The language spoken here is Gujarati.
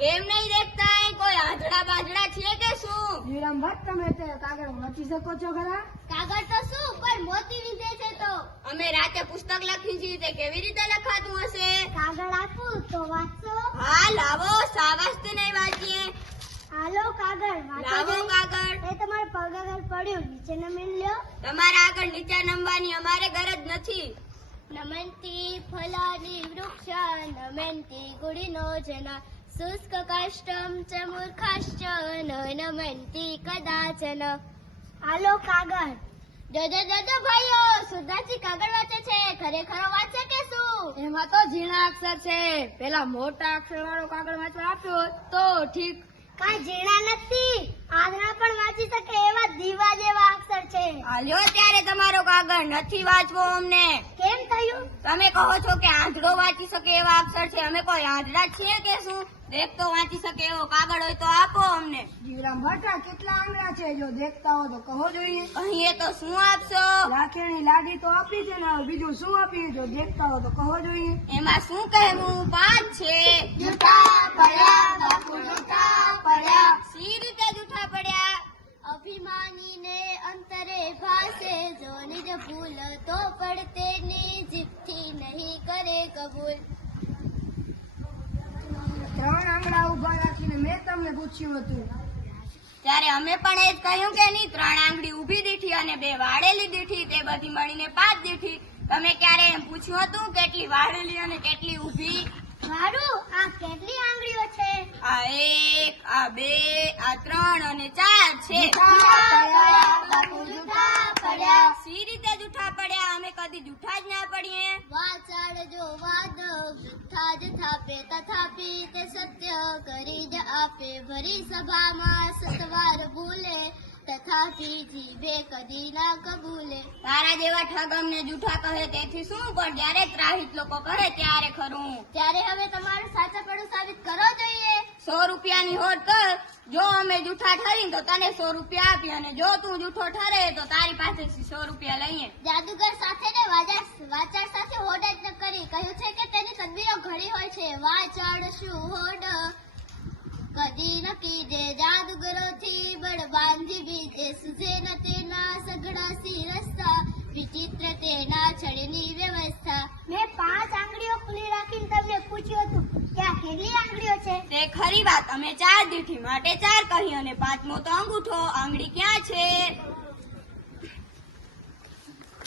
કેમ નહીં દેખતા? કોઈ આંધળા બાંધળા છે કે શું? વિરામ ભટ્ટ, તમે તે કાગળ વાંચી શકો છો ખરા? કાગળ તો શું પણ મોતી વિધે છે તો. અમે રાતે પુસ્તક લખી છે તે કેવી રીતે લખાતું હશે? કાગળ આપું તો વાંચશો? હા લાવો, સાવાસ્તે નહીં વાંચીએ. હાલો કાગળ લાવો વાંચો. કાગળ. એ તમારે પગ આગળ પડ્યું, નીચે નમીન લ્યો. તમારા આગળ નીચા નમવાની અમારે ગરજ નથી. નમંતી ફલાની વૃક્ષ નમંતી ગુડીનો જન શુષ્ક કાષ્ટમ ચ મૂર્ખાશ્ચ ન નમંતી કદાચન. હાલો કાગળ. જો ભાઈઓ, સુધાજી કાગળ વાંચે છે. ખરેખર વાંચે કે શું? એમાં તો ઝીણા અક્ષર છે. પેલા મોટા અક્ષર વાળો કાગળ વાંચવા આપ્યો તો ઠીક. કાંઈ ઝીણા નથી, આંધળા પણ વાંચી શકે એવા દીવા જેવા અક્ષર છે. હાલ્યો ત્યારે તમારો કાગળ નથી વાંચવો અમને. કેમ થયું? તમે કહો છો કે આંધળો વાંચી શકે એવા અક્ષર છે. અમે કોઈ આંધળા છીએ કે શું? દેખતો વાંચી શકે એવો કાગળ હોય તો આપો અમને. વિરામ ભટ્ટ, કેટલા આંગળા છે? જો દેખતા હો તો કહો જોઈએ. કહીએ તો શું આપશો? રાખેણી લાડી તો આપી છે ને, હવે બીજું શું આપ્યું? જો દેખતા હો તો કહો જોઈએ. એમાં શું કહેવું? 5 છે. જૂઠા પડ્યા બાપુ, જૂઠા પડ્યા. સી રીતે જૂઠા પડ્યા? અભિમાનીને અંતરે ભાસે, જો નિજ ભૂલ તો પડતેની જીભથી નહીં કરે કબૂલ. 3 આંગળા ઉભા રાખીને મેં તમને પૂછ્યું હતું. ત્યારે અમે પણ એ જ કહ્યું કે નહીં, 3 આંગળી ઊભી દીઠી અને 2 વાળેલી દીઠી, તે બધી મળીને 5 દીઠી. તમે ક્યારે એમ પૂછ્યું હતું કેટલી વાળેલી અને કેટલી ઊભી? મારું આ કેટલી આંગળીઓ છે? આ 1, આ 2, આ 3 અને 4 છે. બાપુ, જૂઠા પડ્યા. સી રીતે જૂઠા પડ્યા? અમે કદી જૂઠા જ ના પડીએ. વાચાળ જો વાદવ વૃથા જ થાપે, તથાપી તે સત્ય કરી જ આપે. ભરી સભામાં સતવાર ભૂલે, તથાપી જીભે કદી ના કબૂલે. તારા જેવા ઠગ અમને જૂઠા કહે તેથી શું, પણ જ્યારે ત્રાહિત લોકો કહે ત્યારે ખરું. ત્યારે હવે તમારું સાચાપણું સાબિત કરો જોઈએ. 100 રૂપિયાની હોડ કર. જો અમે જૂઠા ઠરીને તો તને 100 રૂપિયા આપી, અને જો તું જૂઠો ઠરે તો તારી પાસેથી 100 રૂપિયા લઈએ. જાદુગર સાથે ને વાચાળ સાથે હોડ જ ન કરી. કહ્યું છે કે તેની તદબીરો ઘણી હોય છે. વાચાળ શું હોડ કદી ન કીજે, જાદુગરોથી બળ બાંધી બીજે. સુઝે ન તેના સઘળા સી રસ્તા, વિચિત્ર તેના છળની વ્યવસ્થા. મેં 5 આંગળીઓ ખુલ્લી રાખીને તમને પૂછ્યું હતું કે આ કેટલી આંગળીઓ છે? તે ખરી વાત. અમે 4 દીઠી માટે 4 કહી, અને 5મો તો અંગૂઠો. આંગળી ક્યાં છે?